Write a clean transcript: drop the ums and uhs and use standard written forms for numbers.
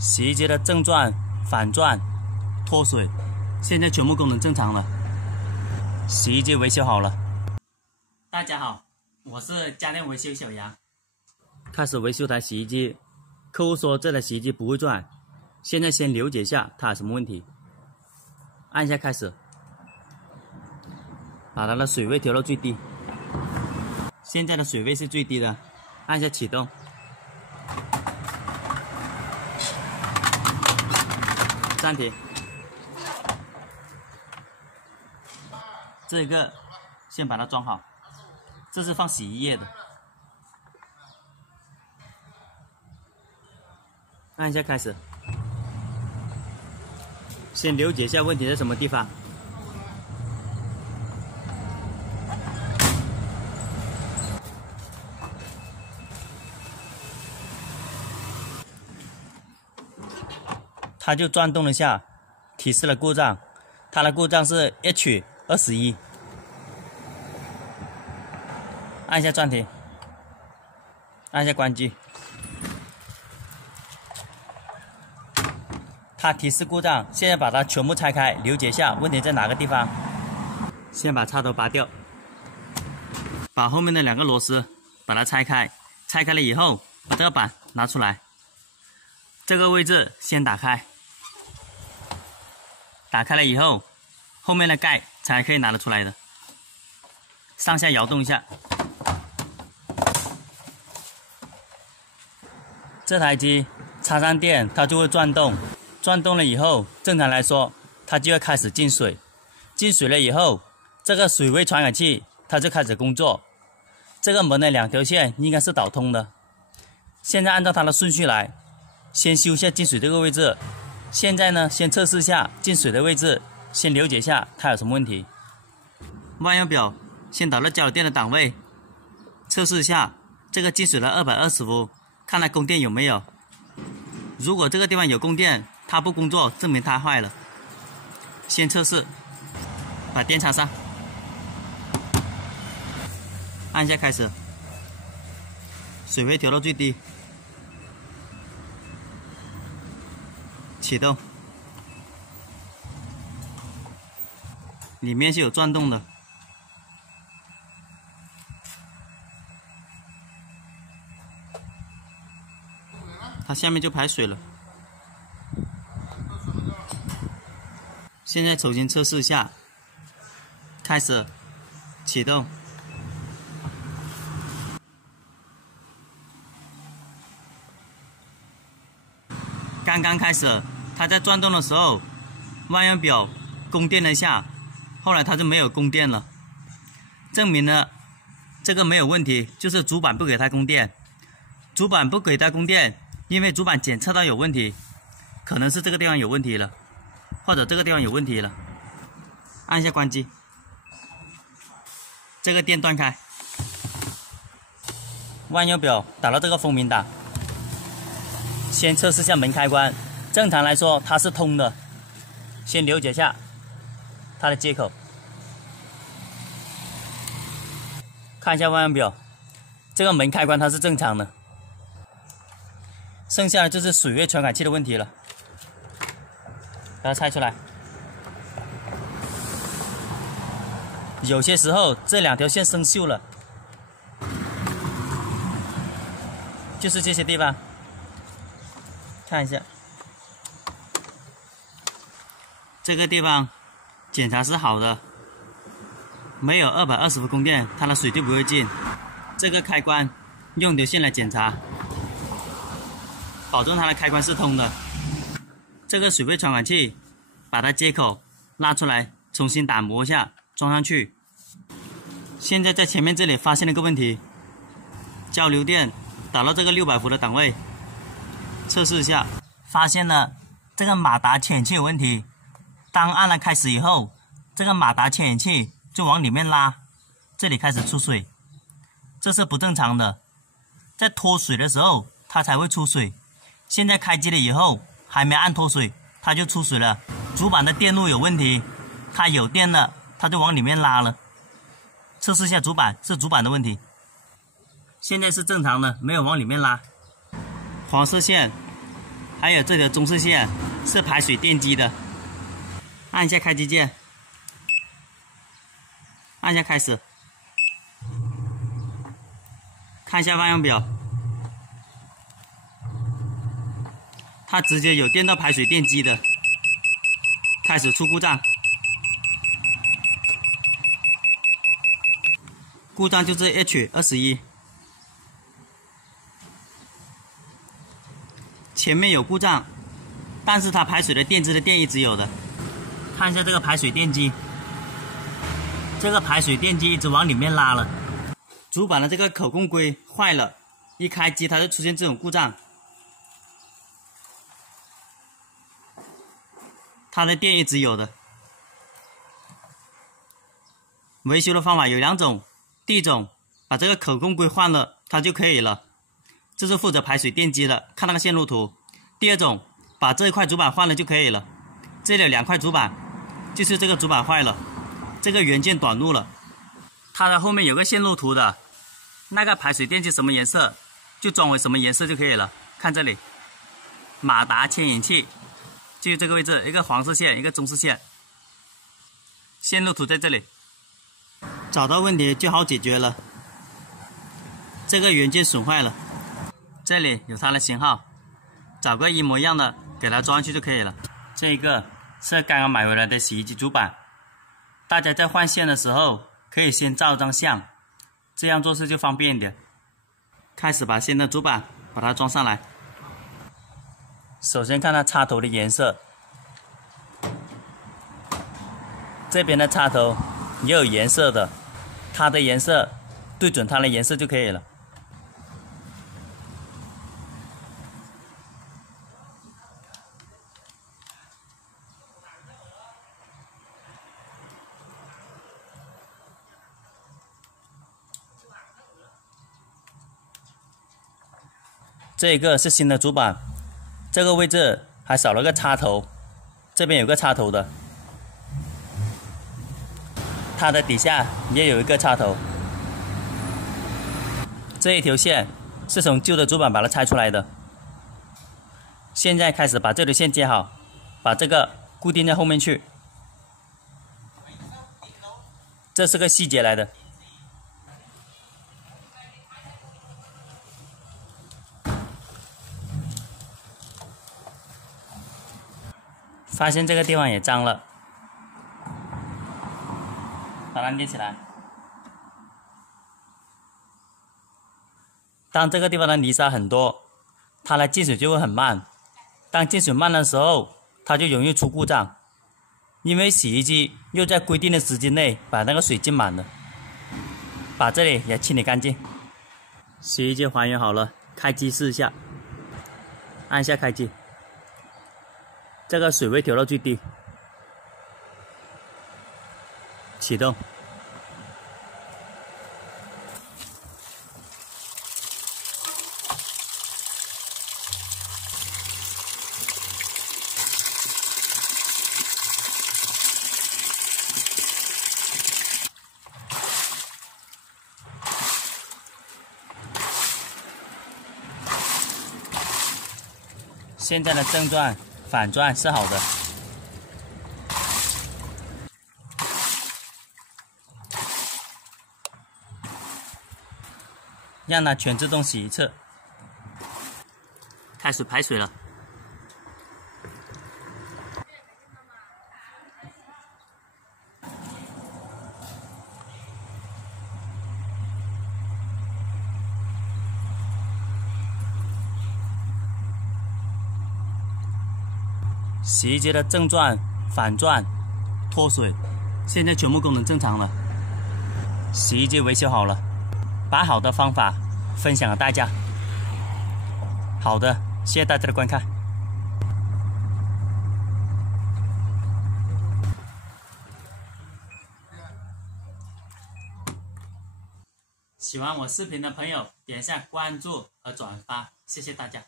洗衣机的正转、反转、脱水，现在全部功能正常了。洗衣机维修好了。大家好，我是家电维修小杨。开始维修台洗衣机，客户说这台洗衣机不会转，现在先了解一下它有什么问题。按一下开始，把它的水位调到最低。现在的水位是最低的，按一下启动。暂停。这个先把它装好，这是放洗衣液的。按一下开始，先了解一下问题在什么地方。它就转动了下，提示了故障。它的故障是 H21。按一下暂停，按一下关机。它提示故障，现在把它全部拆开，了解一下问题在哪个地方。先把插头拔掉，把后面的2个螺丝把它拆开，拆开了以后，把这个板拿出来，这个位置先打开。打开了以后，后面的盖才可以拿得出来的。上下摇动一下。这台机插上电，它就会转动。转动了以后，正常来说，它就要开始进水。进水了以后，这个水位传感器它就开始工作。这个门的2条线应该是导通的。现在按照它的顺序来，先修一下进水这个位置。现在呢，先测试一下进水的位置，先了解一下它有什么问题。万用表先导到交流电的档位，测试一下这个进水的220伏，看它供电有没有。如果这个地方有供电，它不工作，证明它坏了。先测试，把电插上，按下开始，水位调到最低。启动，里面是有转动的。它下面就排水了。现在重新测试一下，开始，启动。刚刚开始，它在转动的时候，万用表供电了一下，后来它就没有供电了，证明了这个没有问题，就是主板不给它供电。主板不给它供电，因为主板检测到有问题，可能是这个地方有问题了，或者这个地方有问题了。按一下关机，这个电断开，万用表打到这个风鸣档。先测试一下门开关，正常来说它是通的，先了解一下它的接口。看一下万用表，这个门开关它是正常的，剩下的就是水位传感器的问题了。把它拆出来。有些时候这2条线生锈了，就是这些地方。看一下，这个地方检查是好的，没有220伏供电，它的水就不会进。这个开关用流线来检查，保证它的开关是通的。这个水位传感器，把它接口拉出来，重新打磨一下，装上去。现在在前面这里发现了个问题，交流电导到这个600伏的档位。测试一下，发现了这个马达牵引器有问题。当按了开始以后，这个马达牵引器就往里面拉，这里开始出水，这是不正常的。在脱水的时候，它才会出水。现在开机了以后，还没按脱水，它就出水了。主板的电路有问题，它有电了，它就往里面拉了。测试一下主板，是主板的问题。现在是正常的，没有往里面拉。黄色线还有这条中视线是排水电机的。按一下开机键，按下开始，看一下万用表，它直接有电到排水电机的，开始出故障。故障就是 H21， 前面有故障，但是它排水的电支的电一直有的。看一下这个排水电机，这个排水电机一直往里面拉了，主板的这个口供硅坏了，一开机它就出现这种故障。它的电一直有的。维修的方法有两种。第一种，把这个口供硅换了，它就可以了，这是负责排水电机的，看那个线路图。第二种，把这一块主板换了就可以了。这里有2块主板，就是这个主板坏了，这个元件短路了，它的后面有个线路图的，那个排水电机什么颜色，就装回什么颜色就可以了。看这里，马达牵引器，就这个位置，一个黄色线，一个中视线，线路图在这里。找到问题就好解决了。这个元件损坏了，这里有它的型号，找个一模一样的给它装上去就可以了。这个是刚刚买回来的洗衣机主板，大家在换线的时候可以先照张相，这样做事就方便一点。开始把新的主板把它装上来。首先看它插头的颜色，这边的插头也有颜色的，它的颜色对准它的颜色就可以了。这个是新的主板，这个位置还少了个插头，这边有个插头的，它的底下也有一个插头。这一条线是从旧的主板把它拆出来的。现在开始把这条线接好，把这个固定在后面去。这是个细节来的。发现这个地方也脏了，把它捏起来。当这个地方的泥沙很多，它的进水就会很慢。当进水慢的时候，它就容易出故障。因为洗衣机又在规定的时间内把那个水浸满了，把这里也清理干净。洗衣机还原好了，开机试一下，按下开机。这个水位调到最低，启动。现在的正转、反转是好的。让它全自动洗一次。开始排水了。洗衣机的正转、反转、脱水，现在全部功能正常了。洗衣机维修好了，把好的方法分享给大家。好的，谢谢大家的观看。喜欢我视频的朋友，点一下关注和转发，谢谢大家。